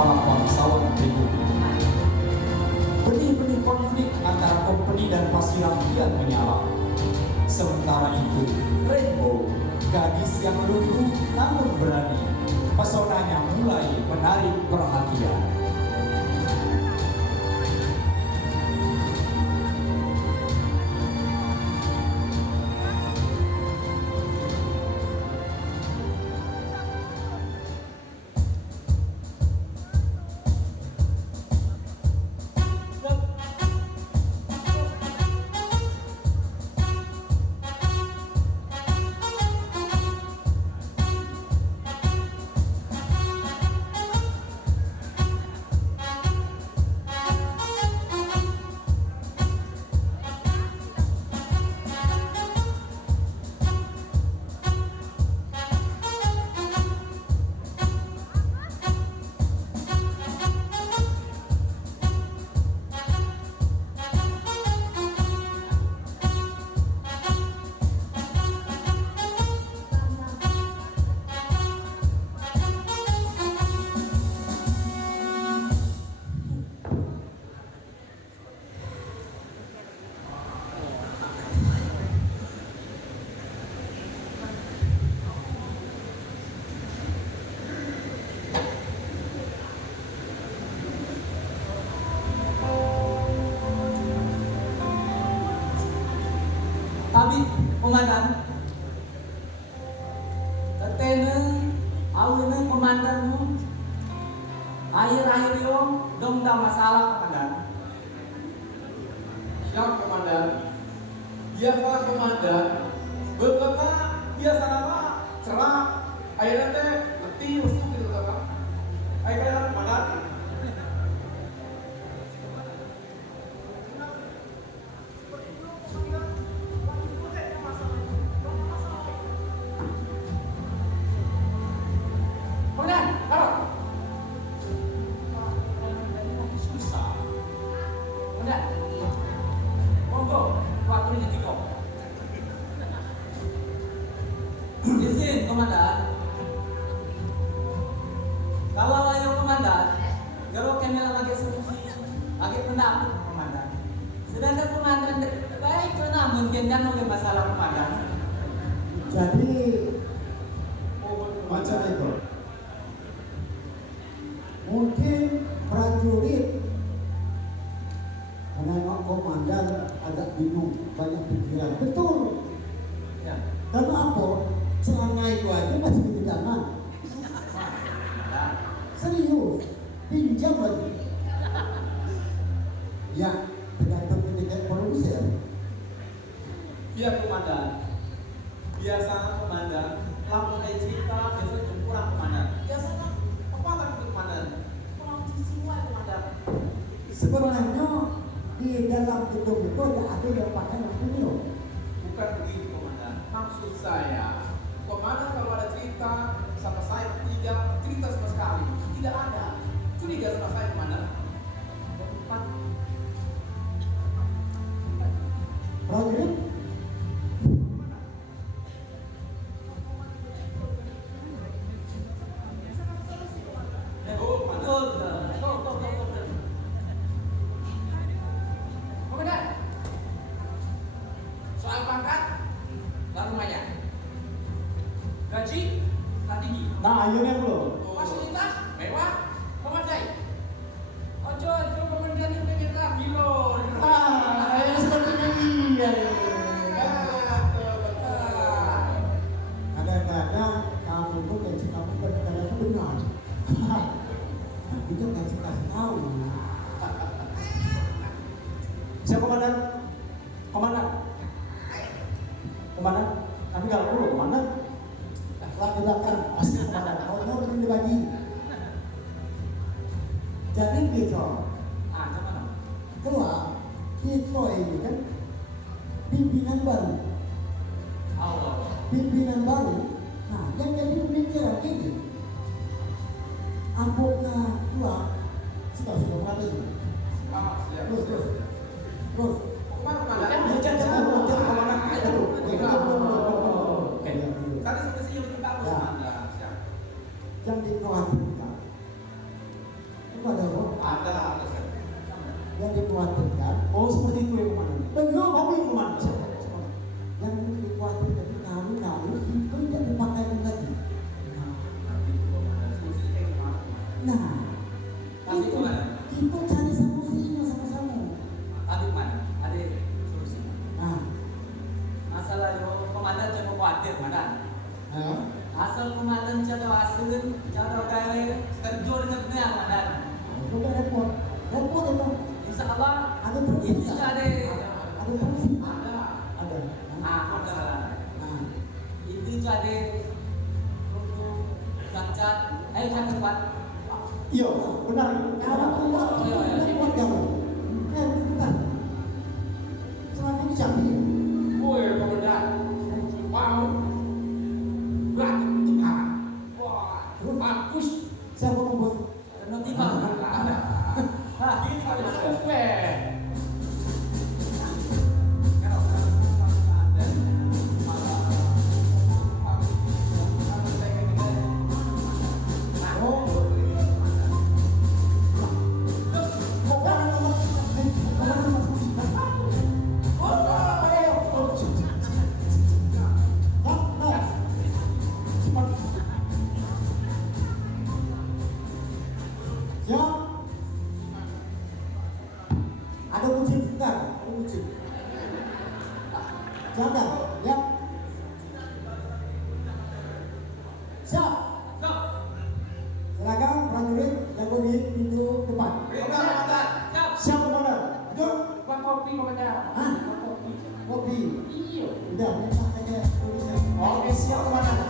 para bangsawan pribumi. Benih-benih konflik antara Kompeni dan Pasirah kian menyala. Sementara itu, Rainbow, gadis yang lugu namun berani, pesonanya mulai menarik perhatian. Tapi komandan, tetene awalnya komandanmu akhir-akhir yo dong tak masalah komandan. Siap komandan. Biasa komandan. Beberapa biasa nama cerah. Akhirnya teh mati musuh gitu kan. Akhirnya komandan. Izin komandan. Kalau ayo komandan, kalau kami lagi solusi, lagi pendapat komandan. Sedangkan komandan baik pernah mungkin kan oleh masalah komandan. Jadi macam itu. Mungkin prajurit menengok komandan agak bingung, banyak pikiran. Betul. Ya. Karena apa? Selama itu aja masih dipidana. Serius, pinjam lagi. Ya, tergantung ketika produser. Biar komandan. Biasa komandan. Lamun ada cerita biasanya jempuran komandan. Biasanya apa lagi komandan? Orang semua komandan. Sebenarnya di dalam itu ada yang pakai lampu neon. Bukan begitu komandan. Maksud saya, komandan kalau ada cerita sama saya tidak cerita sama sekali. Tidak ada. Curiga sama saya komandan. Prajurit Komandan. Soal pangkat dan lumayan. Gaji tak tinggi. nah akhirnya belum. Fasilitas mewah, memadai. Ojo komandan yang pengen lagi loh. Sepertinya iya. Kadang-kadang kamu tuh gaji kamu kadang-kadang benar. Tapi itu nggak kasih tahu. Siapa komandan? Komandan? Komandan? Tapi kalau dulu komandan? Lah di belakang pasti komandan. Honor ini dibagi. Jadi gitu. Ah, coba dong. Kelak kita ini kan pimpinan baru. Allah. Pimpinan baru. Nah, yang jadi pemikiran ini apakah kelak sudah mati? Siap. Terus. Komandan, komandan. Jangan komandan. Oke. Tadi seperti yang kita tahu Ya. komandan. Siap. Yang dikhawatirkan Nah, Tapi itu gimana? kita cari solusinya sama-sama. Tapi mana? Ada solusinya. Nah, Masalah yo komandan jangan khawatir, komandan. nah, Asal komandan jangan hasilin, jangan kaya kerja dengan benar, komandan. itu udah repot itu. Insya Allah Ada terus ini nggak? ada. Ada terus nggak? Ada. Ah, ada. Nah, Ini ada. Cacat. Ayo jangan kuat. Iya, benar. kalau keluar Iya, iya, iya. repot kamu. Bukan. Selama ini siapa ya? Woi, komandan. Mau berarti sekarang. Wah, bagus. Siapa membuat? Nanti bang. Ah, ini Ada kucing sebentar, ada kucing. Siapa? Ya. Siap. Silakan prajurit jaga di pintu depan. Siap komandan. Lanjut. Buat kopi, komandan. Hah? Buat kopi. Kopi. Iya. Udah, minta aja tulisan. Oke, siap komandan.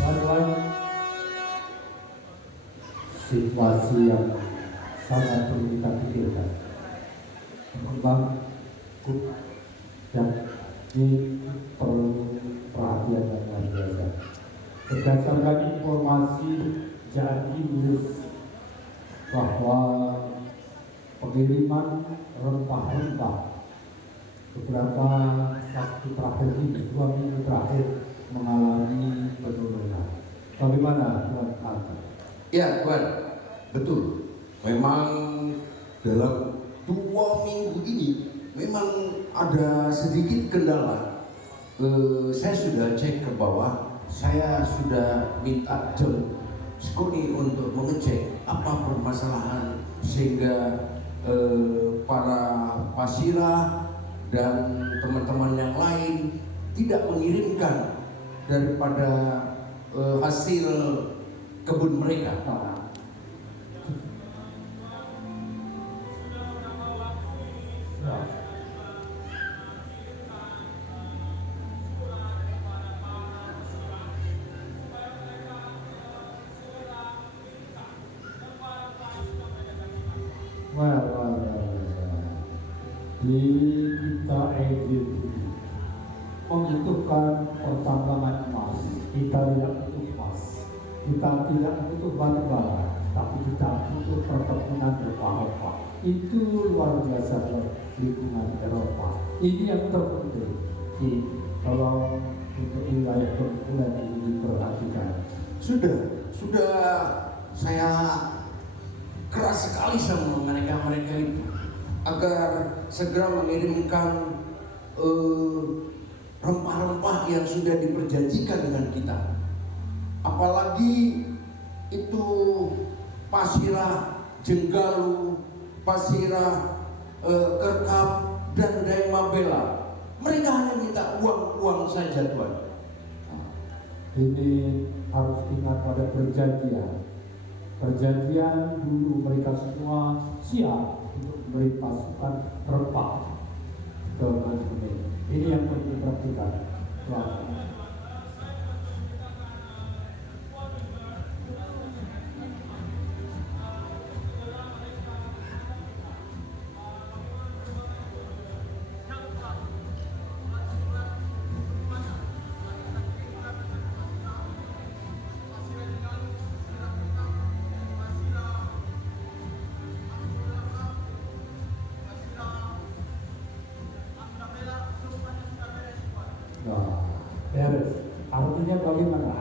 Dalam situasi yang sangat perlu kita pikirkan, berkembang yang ini perlu perhatian yang luar biasa. Berdasarkan informasi jadi news bahwa pengiriman rempah-rempah beberapa waktu terakhir ini, 2 minggu terakhir mengalami penurunan. Bagaimana Tuan Arta? Ya, Tuan, betul. Memang dalam 2 minggu ini memang ada sedikit kendala. Saya sudah cek ke bawah, saya sudah minta jam Skoni untuk mengecek apa permasalahan sehingga para pasirah dan teman-teman yang lain tidak mengirimkan daripada hasil kebun mereka. Di kita edit membutuhkan pertambangan emas. Kita tidak butuh emas, kita tidak butuh batu bara, tapi kita butuh perkebunan rempah-rempah. Itu luar biasa lingkungan Eropa. Ini yang terpenting. Kalau untuk wilayah perkebunan ini diperhatikan. Sudah saya keras sekali sama mereka itu agar segera mengirimkan rempah-rempah yang sudah diperjanjikan dengan kita. Apalagi itu pasirah Jenggalu, pasirah Kerkap dan Daimabela. Mereka hanya minta uang saja, Tuan. Ini harus ingat pada perjanjian. Perjanjian dulu mereka semua siap untuk memberi pasukan rempah ke konsumen. Ini yang perlu diperhatikan. Tuan.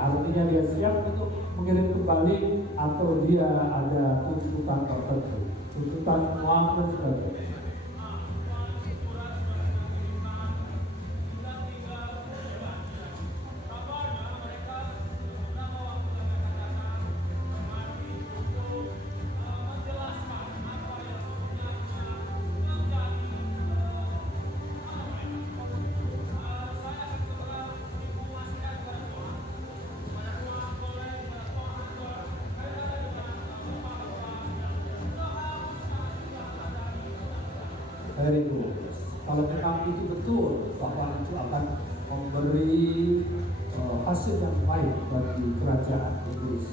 artinya dia siap untuk mengirim kembali atau dia ada tuntutan tertentu, tuntutan uang dan sebagainya. Very good. Kalau memang itu betul bahwa itu akan memberi hasil yang baik bagi kerajaan Inggris,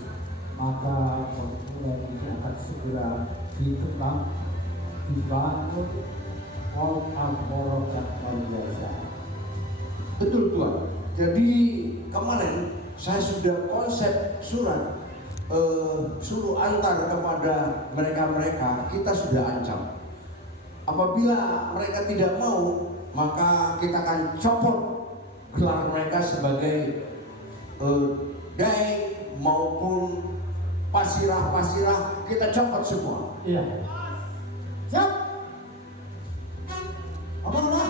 maka pemuda itu akan segera ditenang, dibangun Balmoral yang luar biasa. Betul Tuan. Jadi kemarin saya sudah konsep surat suruh antar kepada mereka-mereka, kita sudah ancam. Apabila mereka tidak mau, maka kita akan copot gelar mereka sebagai daeng maupun pasirah-pasirah, kita copot semua. Iya. Siap. Apa udah?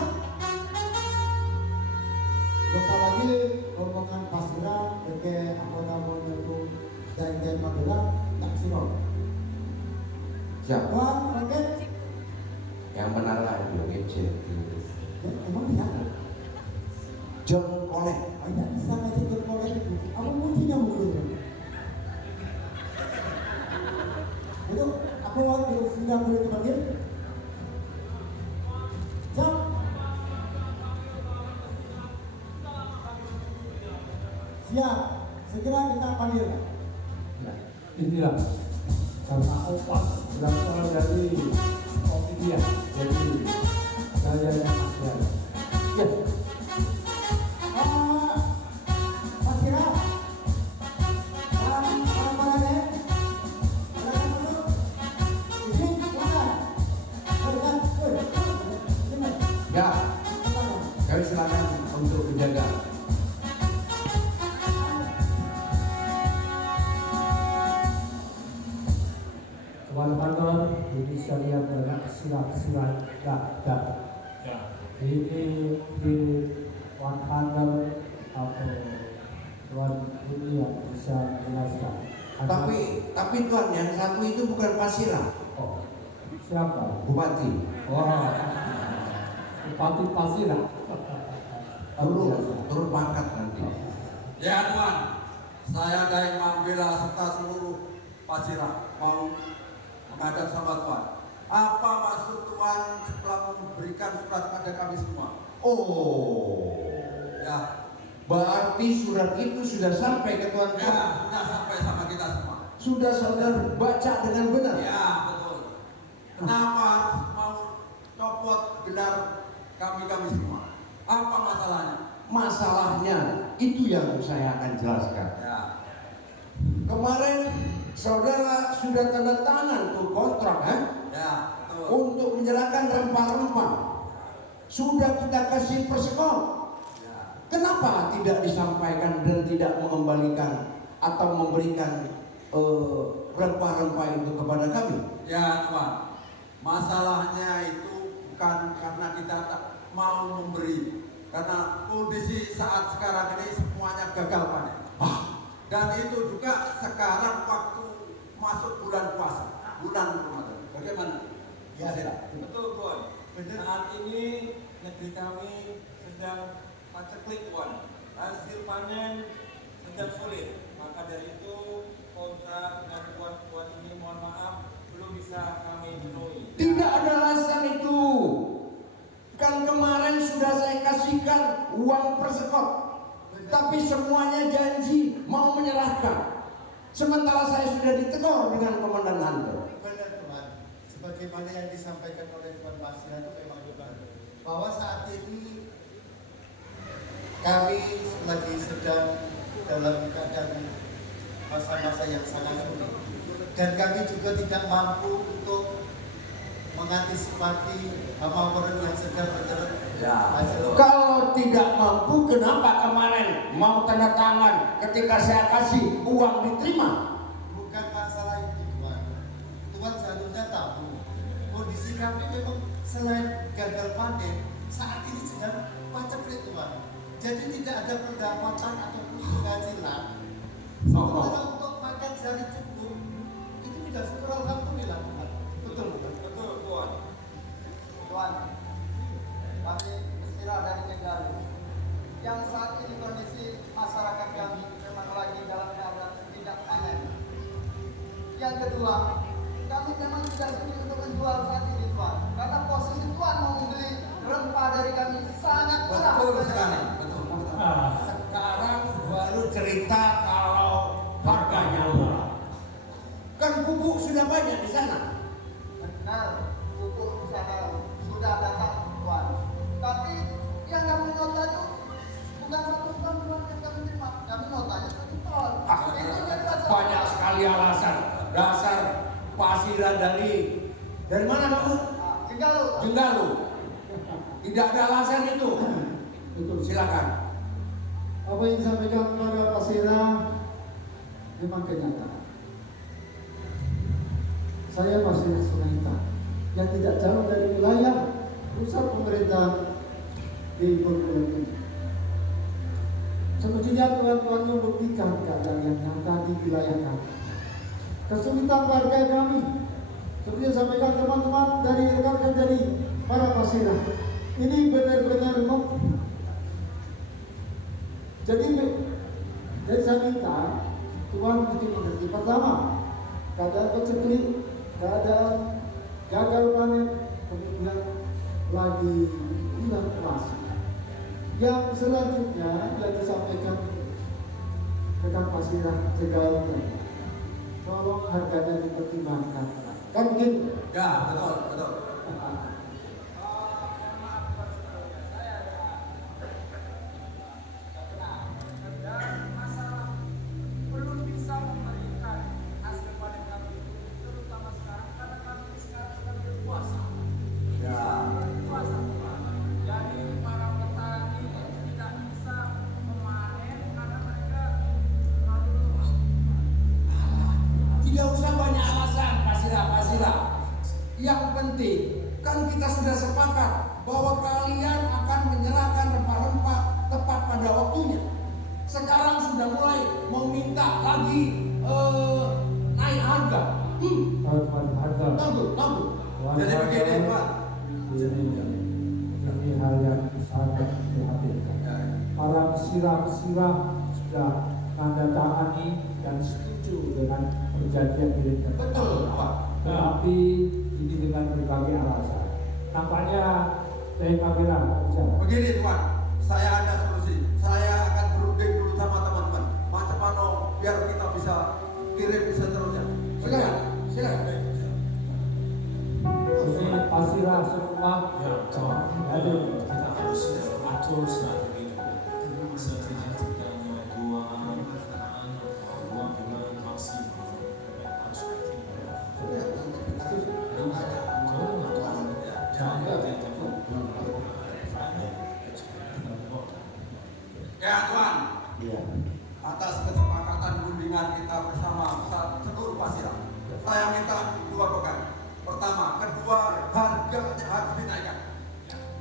Bentar lagi rombongan pasira pakai apa namanya itu dan Madura tak siro. Siap. Tuan, oke. Yang benar lah itu ngecek. Emang siapa? John Cole. Tidak bisa ngecek John Cole itu. Apa mestinya begitu? Itu apa waktu sudah boleh dipanggil? Siap. Siap. Segera kita panggil. Ya, inilah karena opas berasal dari Ovidia, jadi saya yang asal. Yes. Mas Kira. Para deh. Silakan dulu. Izin, silakan. Silakan. Ya, kami silakan untuk menjaga. Teman-teman, ini saya lihat banyak silat-silat gagak. Ya. Ini di 100 atau Tuan ini yang bisa menjelaskan. Tapi Tuan, yang satu itu bukan pasirah, Oh, siapa? bupati. Wah, Bupati Pasirah. Turun pangkat nanti. Ya Tuan, saya Daeng Mambela serta seluruh Pasirah mau menghadap sama Tuan. Apa maksud Tuan setelah memberikan surat pada kami semua? Oh, Ya, berarti surat itu sudah sampai ke Tuan. ya sudah sampai sama kita semua. Sudah saudara baca dengan benar. Ya betul. Kenapa mau copot gelar kami semua? Apa masalahnya? Masalahnya itu yang saya akan jelaskan. Ya, Kemarin saudara sudah tanda tangan tuh kontrak kan? ya betul. Untuk menyerahkan rempah-rempah. Sudah kita kasih persekol. Ya. Kenapa tidak disampaikan dan tidak mengembalikan atau memberikan rempah-rempah itu kepada kami? Ya Tuan, masalahnya itu bukan karena kita tak mau memberi, karena kondisi saat sekarang ini semuanya gagal panen. Dan itu juga sekarang waktu masuk bulan puasa, bulan Ramadan. Bagaimana? Ya, Betul Tuan. Saat ini negeri kami sedang paceklik Tuan. Hasil panen sedang sulit. Maka dari itu kontrak dengan Tuan ini mohon maaf belum bisa kami penuhi. Tidak ada alasan itu. Kan kemarin sudah saya kasihkan uang persekot, tapi semuanya janji mau menyerahkan. Sementara saya sudah ditegur dengan Komandan Hunter. Benar Tuhan, sebagaimana yang disampaikan oleh Tuan Basira itu memang benar, bahwa saat ini kami lagi sedang dalam keadaan masa-masa yang sangat sulit, dan kami juga tidak mampu untuk mengantisipasi Hamawaran yang sedang berjalan. Kalau tidak mampu, kenapa kemarin mau tanda tangan ketika saya kasih uang diterima? Bukan masalah itu, Tuan. Tuan seharusnya tahu kondisi kami memang selain gagal panen, saat ini sedang paceklik, Tuan. Jadi tidak ada pendapatan ataupun penghasilan. Sementara untuk makan sehari cukup, itu tidak syukur alhamdulillah, Tuan. Betul, bukan? Betul, Tuan. Tuan, kami istirahat dari Tegalu. Yang saat ini kondisi masyarakat kami memang lagi dalam keadaan tidak panen. Yang kedua, kami memang tidak sulit untuk menjual saat ini, Tuan. Karena posisi Tuan mau membeli rempah dari kami sangat murah. Betul sekali. Betul. Sekarang baru cerita kalau harganya murah. Kan pupuk sudah banyak di sana. Benar, pupuk usaha sudah datang, Tuan. Tapi yang kami nota itu bukan 1 ton, Tuan, yang kami terima. Kami notanya 1 ton. Itu jadi masalah. Banyak sekali alasan. Dasar Pasira dari mana kamu? Tegalu. Jenggalu. Tidak ada alasan itu. Betul. Silakan. Apa yang disampaikan kepada Pasira memang kenyataan. Saya masih Sungai yang tidak jauh dari wilayah pusat pemerintah di Bogor ini. Semestinya Tuhan membuktikan keadaan yang nyata di wilayah kami. Kesulitan warga kami, seperti yang disampaikan teman-teman dari rekan-rekan dari para Pasira, ini benar-benar jadi saya minta Tuhan mesti mengerti. Pertama, keadaan paceklik, keadaan gagal panen, kemudian lagi hilang emas. Yang selanjutnya yang disampaikan rekan Pasira Tegalu tadi, tolong harganya dipertimbangkan. Kan begitu? Ya, betul. Tidak usah banyak alasan, Pasira. Yang penting kan kita sudah sepakat bahwa kalian akan menyerahkan rempah-rempah tepat pada waktunya. Sekarang sudah mulai meminta lagi naik harga. Harga. Tunggu. Jadi begini, Pak. Ini hal yang sangat prihatinkan. Para pesira sudah tanda tangani dan setuju dengan perjanjian milik Betul, Pak. Tetapi ini dengan berbagai alasan. Nampaknya saya Kamera bicara. Begini, Tuan. Saya ada solusi. Saya akan berunding dulu sama teman-teman. Macam mana biar kita bisa kirim seterusnya. Silakan. Ini Pasira semua ada. Kita harus atur strategi seperti dua bulan maksimal harus Ya, Tuan. Iya. Atas kesepakatan rundingan kita bersama seluruh Pasira, saya minta 2 pekan. Pertama, kedua, harganya harus dinaikkan.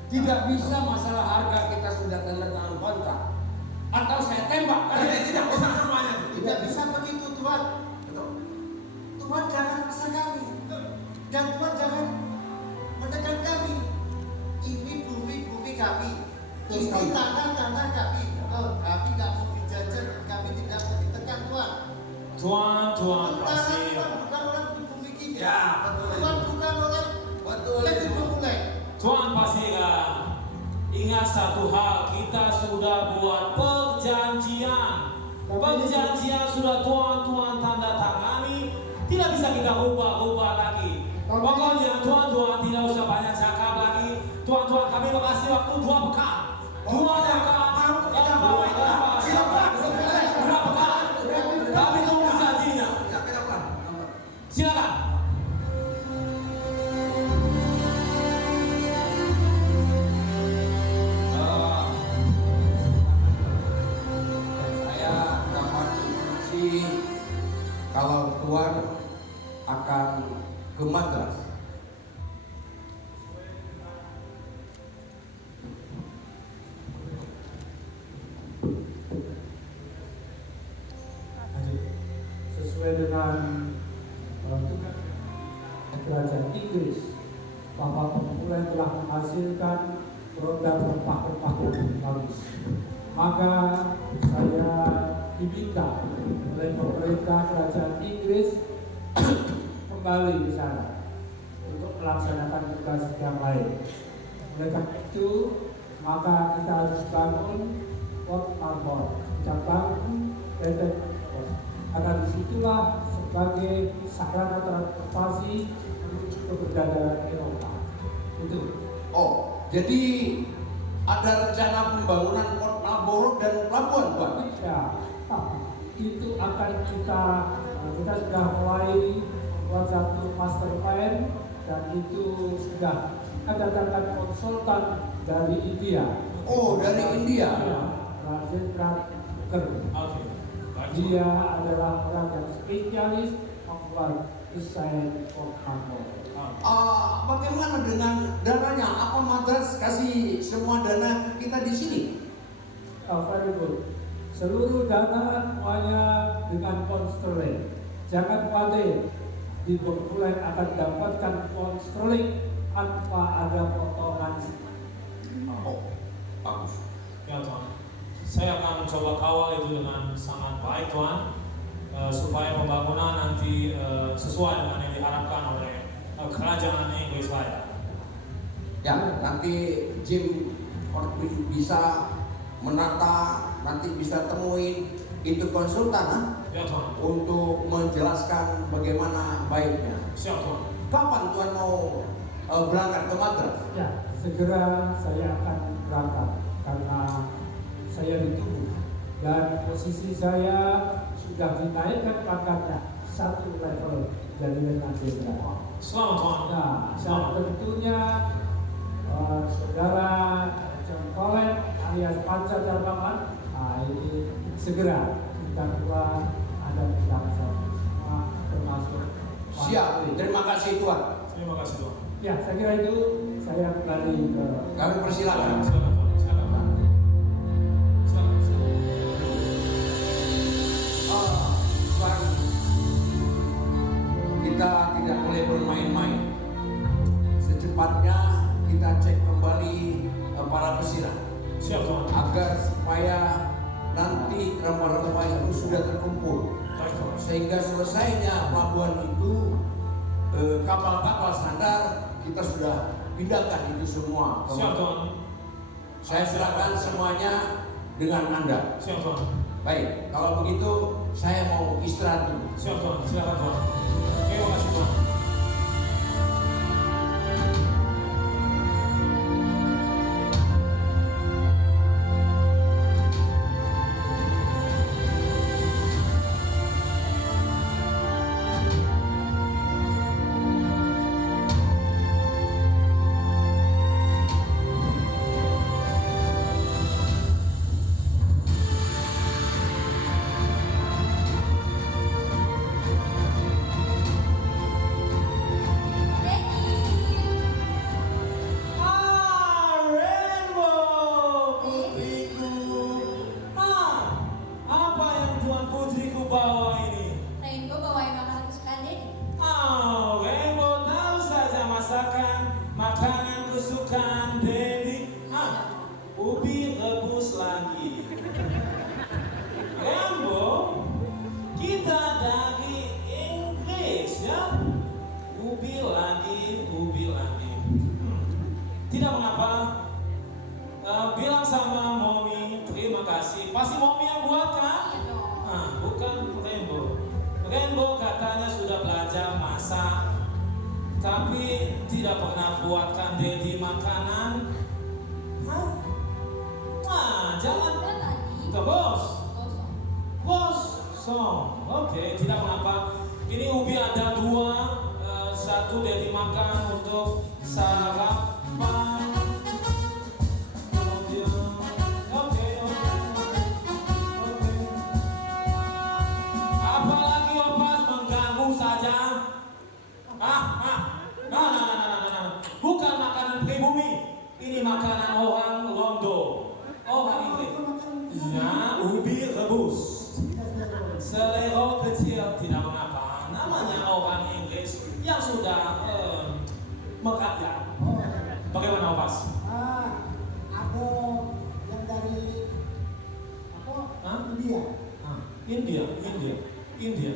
Tidak bisa masalah harga, kita sudah tanda tangan kontrak. Atau saya tembak. Tidak bisa semuanya. Tidak bisa begitu, Tuan. Betul. Tuan jangan paksa kami. Dan Tuan jangan menekan kami. Ini bumi kami. Ini tanah kami. Kami nggak mau dijajah, kami tidak mau ditekan, Tuan. Tuan Tanah Pasir. Tuan bukan orang bumi kita. Ya, betul. Tuan bukan orang Betul. yang dimulai. Tuan Pasira, ingat satu hal, kita sudah buat perjanjian. Perjanjian sudah tuan tanda tangani, tidak bisa kita ubah lagi. Pokoknya tuan tidak usah banyak cakap lagi. Tuan kami mau kasih waktu 2 pekan. 2 pekan. Kami tunggu janjinya. Silakan. Tuan akan ke Madras. Sesuai dengan tugas kerajaan Inggris, Bapak Pemulai telah menghasilkan produk rempah-rempah yang bagus. Maka saya diminta oleh pemerintah kerajaan Inggris kembali di sana untuk melaksanakan tugas yang lain. Oleh karena itu, maka kita harus bangun Port Harbour, kita bangun PT Pos. Karena disitulah sebagai sarana transportasi menuju ke perdagangan Eropa. Itu. Oh, jadi ada rencana pembangunan Port Marlborough dan pelabuhan, Tuan? Ya, itu akan kita sudah mulai membuat satu master plan dan itu sudah datangkan konsultan dari India. Oh, dari India. Ya, Rajendra Muker. Oke. Dia adalah orang yang spesialis membuat desain Port Harbour. Bagaimana dengan dananya? Apa Madras kasih semua dana kita di sini? Very good. Seluruh dana semuanya dengan pound sterling. Jangan khawatir, di Pemulai akan dapatkan pound sterling tanpa ada potongan. Oh, bagus. Ya Tuan, saya akan coba kawal itu dengan sangat baik Tuan, supaya pembangunan nanti sesuai dengan yang diharapkan oleh kerajaan Inggris Raya. Ya, nanti Jim bisa menata, nanti bisa temuin itu konsultan Ya Tuan. untuk menjelaskan bagaimana baiknya. Siap Tuan. Kapan Tuan mau berangkat ke Madras? Ya, segera saya akan berangkat karena saya ditunggu dan posisi saya sudah dinaikkan pangkatnya satu level jadi Letnan Jenderal. Selamat Tuan. Nah, dan tentunya saudara John Colin alias Panca Darmawan, ini segera kita dua ada bidang semua termasuk. Siap, terima kasih Tuan. Terima kasih Tuan. Ya, saya kira itu saya kembali ke. Kami persilakan. Silakan Tuan. Silakan Tuan. Silakan. Tuan, kita tidak boleh bermain-main. Secepatnya kita cek kembali para pesilat. Siap Tuan. Agar supaya nanti rempah-rempah itu sudah terkumpul, Baik Tuan. sehingga selesainya pelabuhan itu kapal-kapal standar kita sudah pindahkan itu semua. Siap Tuan. Saya silakan semuanya dengan Anda. Siap Tuan. Baik, kalau begitu saya mau istirahat dulu. Siap Tuan. Silakan Tuan. Terima kasih Tuan. Rainbow putriku. Apa yang Tuan putriku bawa ini? Rainbow bawain makanan kesukaan Daddy. Rainbow tahu saja makanan kesukaan Daddy. Ubi rebus lagi. Rainbow, kita dari Inggris ya. Ubi lagi. Tidak mengapa. Bilang sama Mommy terima kasih. Pasti Mommy yang buat kan? Iya dong. Bukan Rainbow. Rainbow katanya sudah belajar masak, tapi tidak pernah buatkan Daddy makanan. Jangan Udah tadi. terus. Gosong. Oke, tidak mengapa. Ini ubi ada dua, satu Daddy makan untuk sarapan. Oke. Apalagi Opas mengganggu orang Inggris yang sudah merakyat. Bagaimana Opas? Ada yang dari India. India.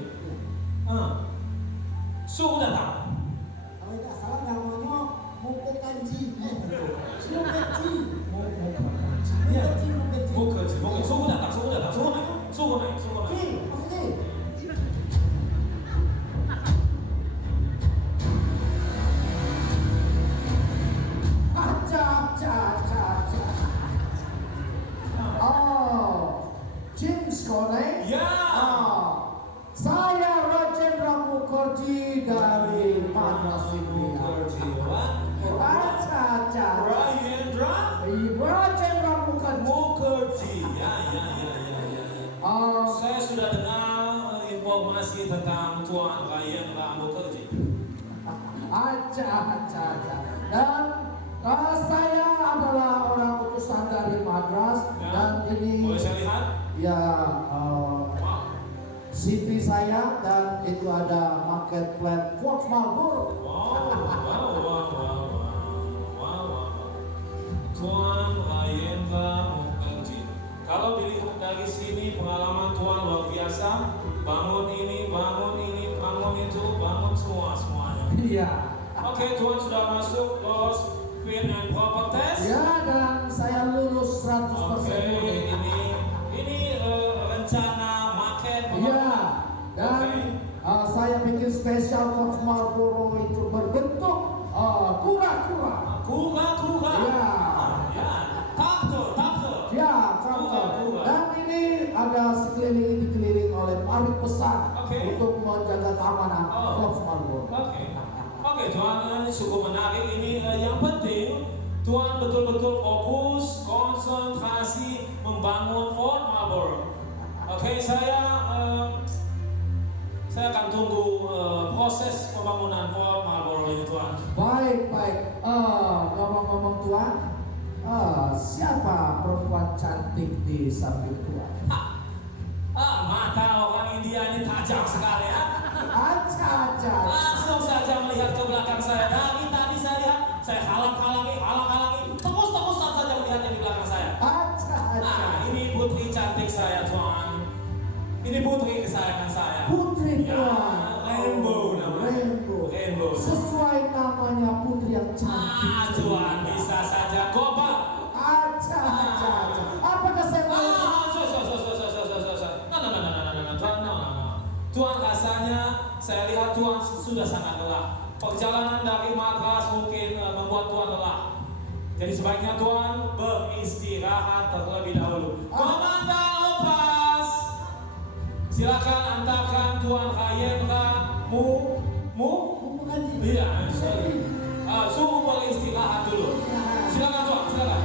Sudah tahu. Kalau tidak salah namanya Mukekanji. Mukherjee. Sudah naik. James Coney. Ya. Saya Rajendra Mukherjee dari Madras India. Rajendra Mukherjee. Ya. Saya sudah dengar informasi tentang Tuan Rajendra Mukherjee. Dan saya adalah orang utusan dari Madras dan ini boleh saya lihat? Ya, CV saya dan itu ada market plan Fort Marlboro. Tuan Rajendra Mukherjee. Kalau dilihat dari sini pengalaman Tuan luar biasa. Bangun ini, bangun itu, bangun semuanya. Iya. Oke, Tuan sudah masuk lolos fit and proper test. Ya, dan saya lulus 100%. Oke, ini rencana market. Iya. Dan saya bikin spesial Fort Marlboro itu berbentuk kura-kura. Kura-kura. Iya. Traktor. Ya, traktor. Dan ini ada dikelilingi oleh parit besar untuk menjaga keamanan Fort Marlboro. Oke, Tuan, ini cukup menarik. Ini yang penting Tuan betul-betul fokus, konsentrasi membangun Fort Marlboro. Oke, saya akan tunggu proses pembangunan Fort Marlboro ini, Tuan. Baik. Ngomong-ngomong Tuan, siapa perempuan cantik di samping Tuan? Mata orang India ini tajam sekali ya. Langsung saja melihat ke belakang saya. Dari tadi saya lihat, saya halang-halangi, terus saja melihat yang di belakang saya. Ini putri cantik saya, Tuan. Ini putri kesayangan saya. Putri Tuan. Ya, Rainbow namanya. Rainbow. Sesuai namanya putri yang cantik. Tuan bisa saja goba. Apakah saya boleh? Tuan, rasanya saya lihat Tuan sudah sangat lelah. Perjalanan dari Madras mungkin membuat Tuan lelah. Jadi sebaiknya Tuan beristirahat terlebih dahulu. Komandan Opas, silakan antarkan Tuan Rajendra Mukherjee. Iya, suruh beristirahat dulu. Silakan Tuan, silakan.